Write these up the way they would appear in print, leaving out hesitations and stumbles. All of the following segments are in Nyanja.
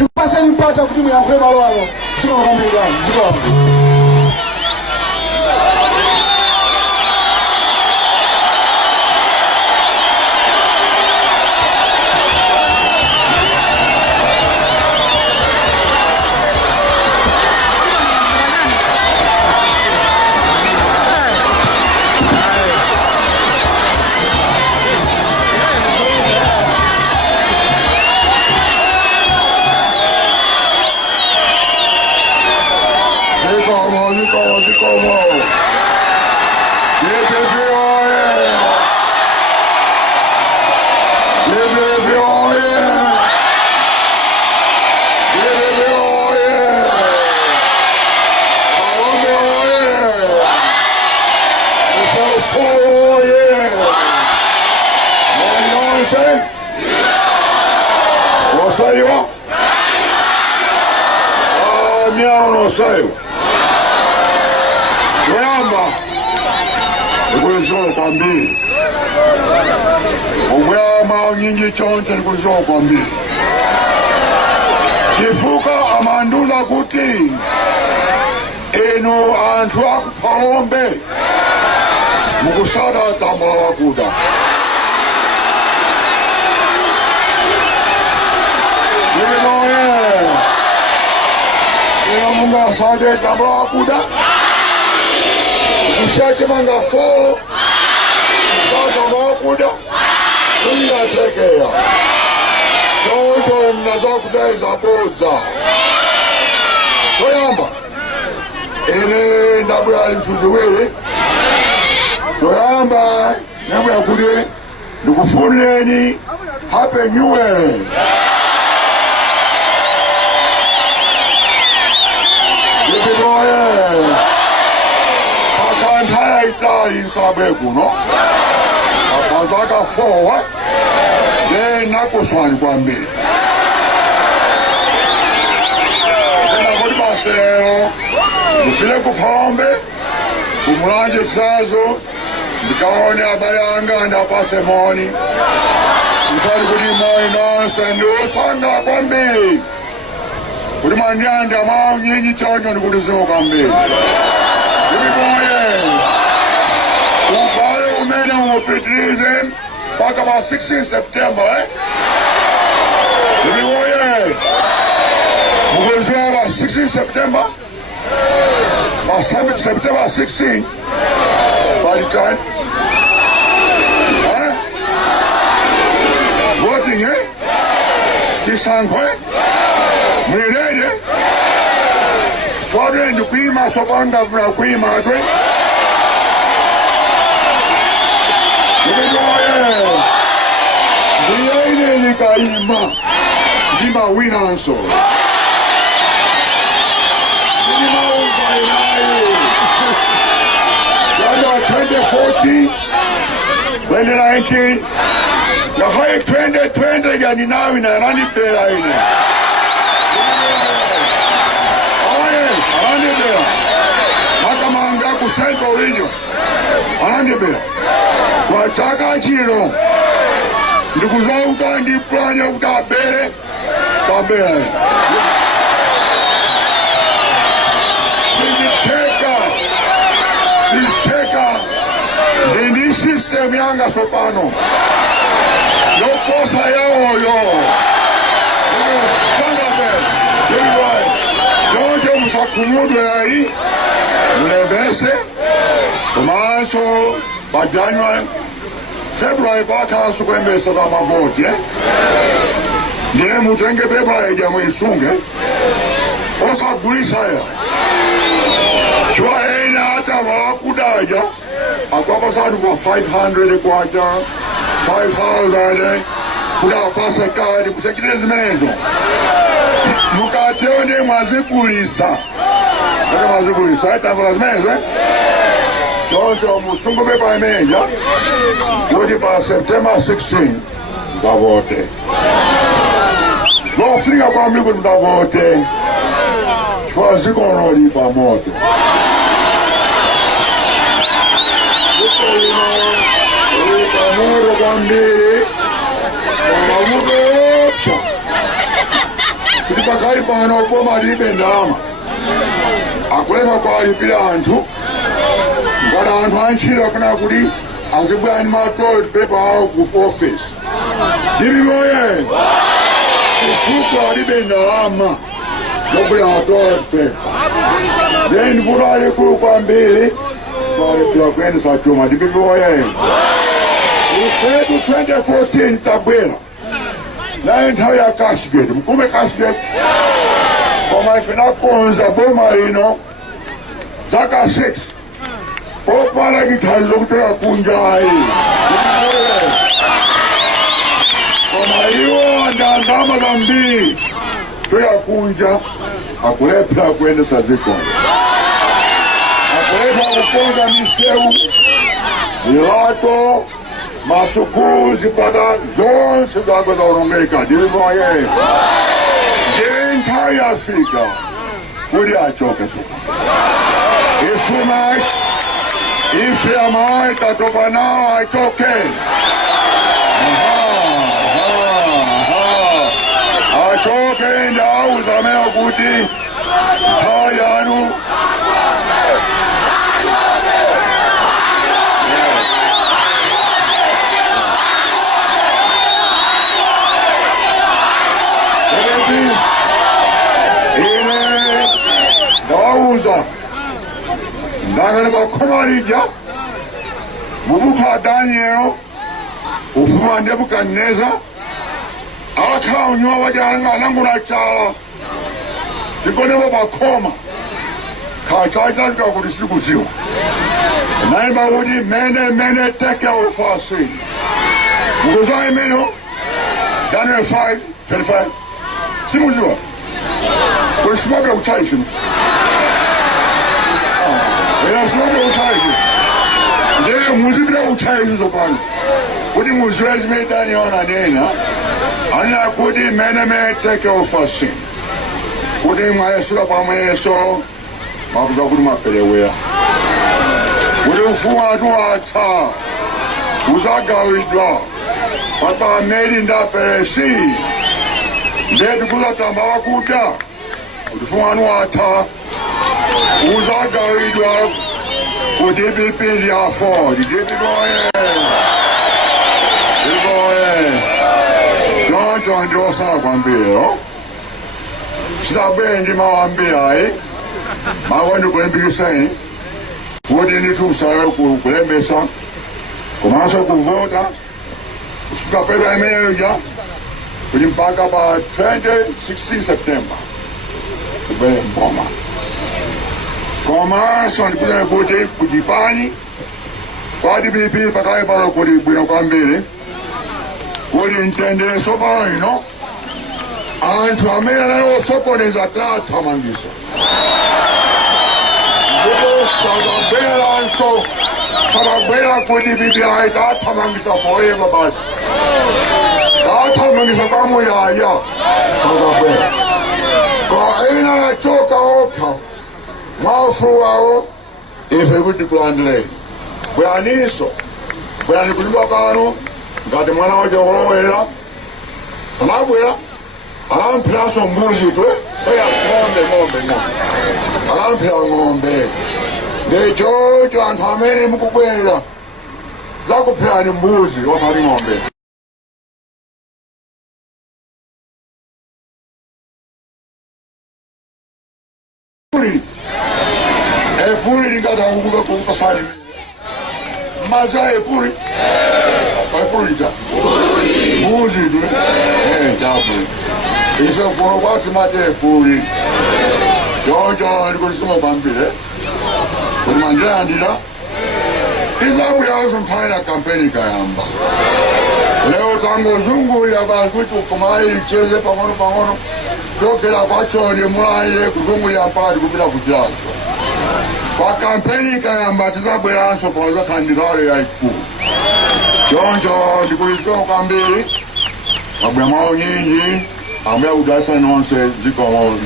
tupaseni mpata kuti muyankhe malo ano siko kwambiri ziko hapo. Sayo Yamba Nikulizoa kwa mbili Ogwama nyingi chonte nikulizoa kwa mbili Chifuka amandula kuti Eno antwa palombe Mukusada tambala wakuda Munga sade tambala kuda Ushake manga folo Saka kuda Sunga tekeya Noto mnazo kudaiza boza Toyamba Ene nabura infuziwe Toyamba Nabura kude Nukufuneni Happy New Year Pasantaya Itali Sabeku, no? Pasaka forward, then Nakoswan Kwambi. Then I go to Marcelo, the Pileco Palombe, Umuranje Zazo, the Kaone Abayanga and Apasemoni. We started good morning, and Osanga Kwambi. Ulimanyanda mao nyinyi chonyo ni kulizo kambi. Uliboye. Ubale umena upitilize paka ba 16 September, eh? Uliboye. Mukulizo ba 16 September. Ba 7 September 16. By the time. Eh? Voting, eh? Kisangwe. Mwirede Sode ndukwima sokonda vna kwima atwe Mwidoye Ndiyaine nikaima Ndima winanso Ndima ufainaye Yada 2014 2019 Yahaye 2020 ya ninawi na rani pera ine Central Region, Anandibia, Wataka Chiro, Ndukuzauta ndi planya utabere, Sabere. Siziteka, ndi system yanga sopano. Yokosa yao yo. Sangabe, Yojo musakumudu ya hii, Ulebese, Tomaso, Bajanuary, February, Batasu kwembesa da mavoti, eh? Ndiye mutenge beba ya mwisunge, osa gulisa ya. Chua ena hata wakudaja, akwapa sadu kwa 500 kwacha, 5,000, kuda pasa kadi, kusekilezi menezo. Mukateone mwazikulisa. Eka mazikulisa, tambula zimezo, eh? Jojo musungu beba imeja, wodi pa September 16, mtavote. Lofringa kwa mliku mtavote, chua ziko noli pa moto. Moro kwa mbili, kwa mamudo opsha. pakali pano boma libe ndalama akulemba kwalipira anthu ngati anthu antchito kuna kuti azibwera ndi toilet paper awo ku office ndililoye chifukwa libe ndalama yogulira toilet paper then vuto alikulu kwambiri kwalipira kuyendesa chuma ndililoye ifetu 2014 tabwera naye nthawi ya Cashgate mkume Cashgate koma ife nakonza boma lino zaka 6 popala chithandizo kutoka kunjayi koma iwo ndandama zambiri toya kunja akulephera kuyendesa zikomo akulephera kukonza misewu milato masukulu zipata zonse zakwe zaonongeka ndilivoye ndi nthawi yafika kuti achoke suka isumash ife amayi tatopa nawo achoke achoke ndauza amene kuti nthawi yanu ndawauza ndangani bakhomalija mubuka Danielo ufuma Nebukadneza akhala unywa wajalanga nanguna chala chikonebo bakhoma khachacha kuti sikuziwa naimba kuti mene take our fasting mukuziwa imeno Daniel 5:25 simuziwa kuti simabira kuchayi chino simabira kuchayi chino ndiye muzibira kuchayi chizo pano kuti muziwe zimene Daniel ananena anena kuti mene take our fasting kuti mwayesula pamweso makuza kuti mapelewera kuti ufumu atu atha uzagawidwa papa meli ndaperesi ndetu kuzatamba wakuda kuti ufumu anu atha uzagawidwa kuti DPP lyafo lidipikoye choncho ndiosala kwambiro sidabwere ndi mawambiri ayi makondi kulimbikiseni kuti nditumusala kulembesa komanso kuvota kusuka pepa imeneja kuti mpaka pa 2016 September kubwere mboma komanso ndikutene kuti kujipani kwa DPP pakale pano kuti bwino kwambiri kuti mtendereso pano ino anthu amene anayosokoneza tathamangisa sakabweranso sakabwera kuti DPP ayi tathamangisa forever basi tathamangisa kwamuyaya sakabwera ka ena nachoka okha maufulu awo ife kuti kulandileni bwaniso bwani kulimba kano ngati mwana waje wolowera anabwera alamphiraso mbuzi twe oya ng'ombe alamphira ng'ombe ndechocho anthu amene mukubwera zakuphirani mbuzi osati ng'ombe epuli lingatakukuka kukasani maza epuli epuli ta mbuzi twe chafu iso kuno kwati mate epuli chocho ndikulisoma pambire kuti mandilandira izabulyazo mphaina kampeni kayamba leo tangozungulira basi kuti ukumayi icheze pang'ono chokera kwachonde mulaye kuzungulira mpati kupita kuchazo kwa kampeni kayamba tizabweranso paza kandidalo yayikulu choncho ndikulisoma kwambiri mabwera mwawo nyinji ambuya kudasa nonse zikomo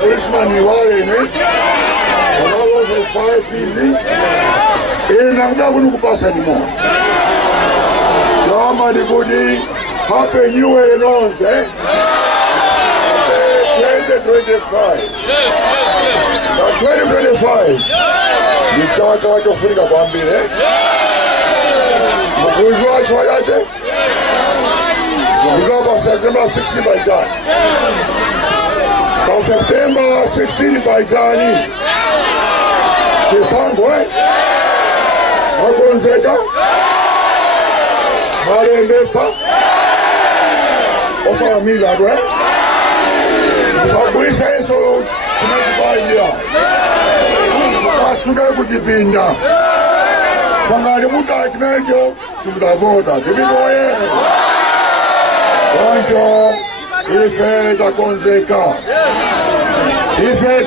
policeman wale ne 5 hivi inang'da bunu kupasa ni moja kama ni kudi hape nyuwe nonze hape 2025 na 2025 ni chaka wachofunika kwa mbile mkuzi wacho wajaje mkuzi wa September 16 Baijani kwa September 16 Baijani kisango Makonzeka Marembesa Ofaramila Mfagwisa yeso Tumekubailia Kasuka kujipinda Pangali muta chimejo Sumutavoda Kibimoye Wancho Ife Takonzeka Ife